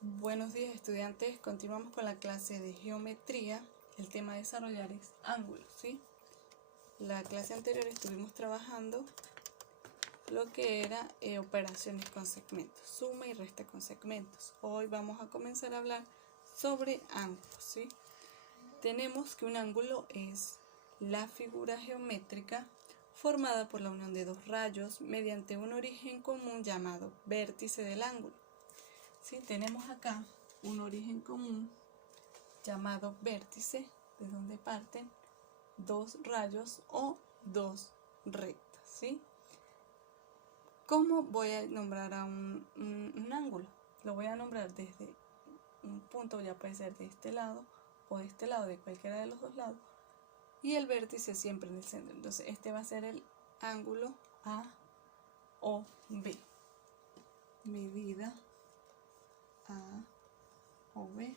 Buenos días, estudiantes, continuamos con la clase de geometría. El tema a desarrollar es ángulos, ¿sí? La clase anterior estuvimos trabajando lo que era operaciones con segmentos, suma y resta con segmentos. Hoy vamos a comenzar a hablar sobre ángulos, ¿sí? Tenemos que un ángulo es la figura geométrica formada por la unión de dos rayos mediante un origen común llamado vértice del ángulo. ¿Sí? Tenemos acá un origen común llamado vértice, de donde parten dos rayos o dos rectas, ¿sí? ¿Cómo voy a nombrar a un ángulo? Lo voy a nombrar desde un punto, ya puede ser de este lado o de este lado, de cualquiera de los dos lados, y el vértice siempre en el centro. Entonces este va a ser el ángulo AOB, medida A o B,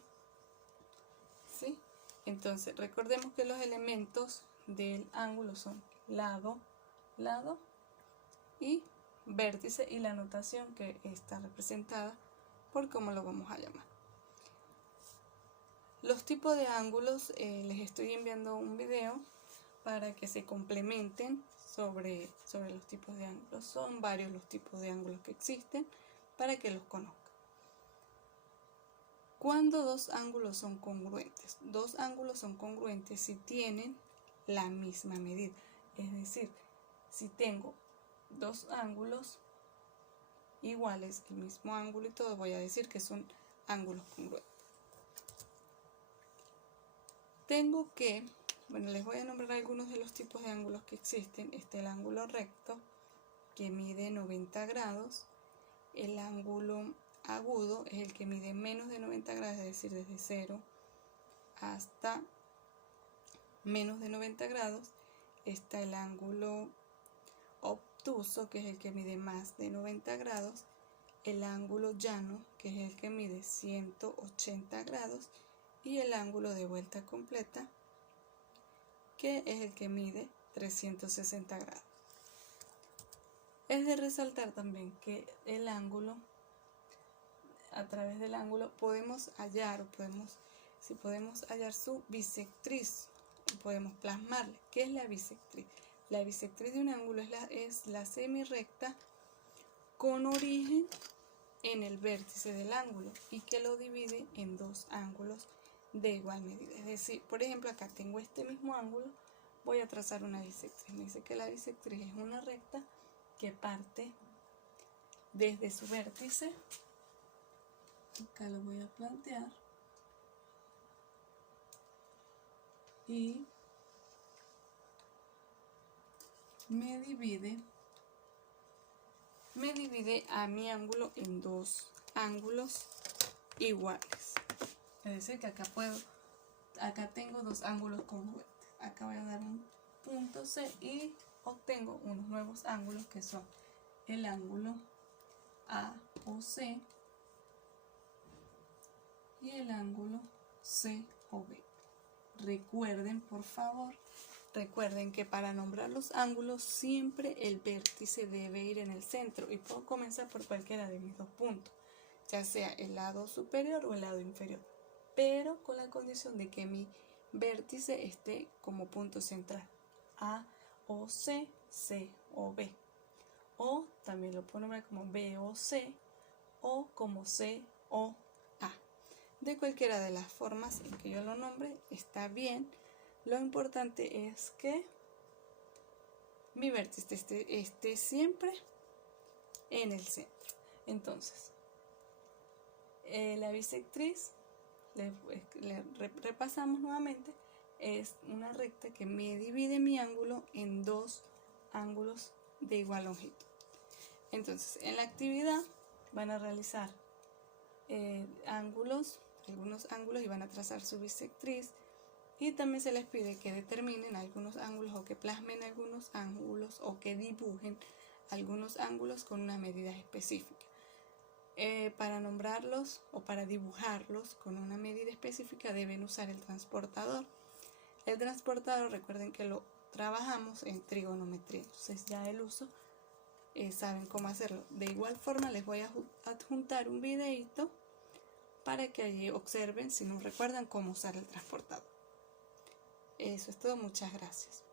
¿sí? Entonces recordemos que los elementos del ángulo son lado, lado y vértice, y la notación que está representada por cómo lo vamos a llamar. Los tipos de ángulos, les estoy enviando un video para que se complementen sobre los tipos de ángulos. Son varios los tipos de ángulos que existen para que los conozcan. ¿Cuándo dos ángulos son congruentes? Dos ángulos son congruentes si tienen la misma medida. Es decir, si tengo dos ángulos iguales, el mismo ángulo y todo, voy a decir que son ángulos congruentes. Les voy a nombrar algunos de los tipos de ángulos que existen. El ángulo recto, que mide 90 grados. El ángulo agudo es el que mide menos de 90 grados, es decir, desde 0 hasta menos de 90 grados. Está el ángulo obtuso, que es el que mide más de 90 grados. El ángulo llano, que es el que mide 180 grados. Y el ángulo de vuelta completa, que es el que mide 360 grados. Es de resaltar también que el ángulo, a través del ángulo podemos hallar su bisectriz, podemos plasmarla. ¿Qué es la bisectriz? La bisectriz de un ángulo es la semirrecta con origen en el vértice del ángulo y que lo divide en dos ángulos de igual medida. Es decir, por ejemplo, acá tengo este mismo ángulo, voy a trazar una bisectriz. Me dice que la bisectriz es una recta que parte desde su vértice. Acá lo voy a plantear. Y me divide a mi ángulo en dos ángulos iguales. Es decir, que acá tengo dos ángulos congruentes. Acá voy a dar un punto C y obtengo unos nuevos ángulos que son el ángulo A o C y el ángulo C o B. Recuerden, por favor, que para nombrar los ángulos siempre el vértice debe ir en el centro, y puedo comenzar por cualquiera de mis dos puntos, ya sea el lado superior o el lado inferior, pero con la condición de que mi vértice esté como punto central, A o C, C o B. O también lo puedo nombrar como B o C o como C o A. De cualquiera de las formas en que yo lo nombre está bien. Lo importante es que mi vértice esté siempre en el centro. Entonces, la bisectriz, repasamos nuevamente, es una recta que me divide mi ángulo en dos ángulos de igual longitud. Entonces, en la actividad van a realizar algunos ángulos, y van a trazar su bisectriz, y también se les pide que determinen algunos ángulos o que plasmen algunos ángulos o que dibujen algunos ángulos con una medida específica. Para nombrarlos o para dibujarlos con una medida específica deben usar el transportador. El transportador, recuerden que lo trabajamos en trigonometría, entonces ya el uso saben cómo hacerlo. De igual forma les voy a adjuntar un videito para que allí observen, si no recuerdan, cómo usar el transportador. Eso es todo, muchas gracias.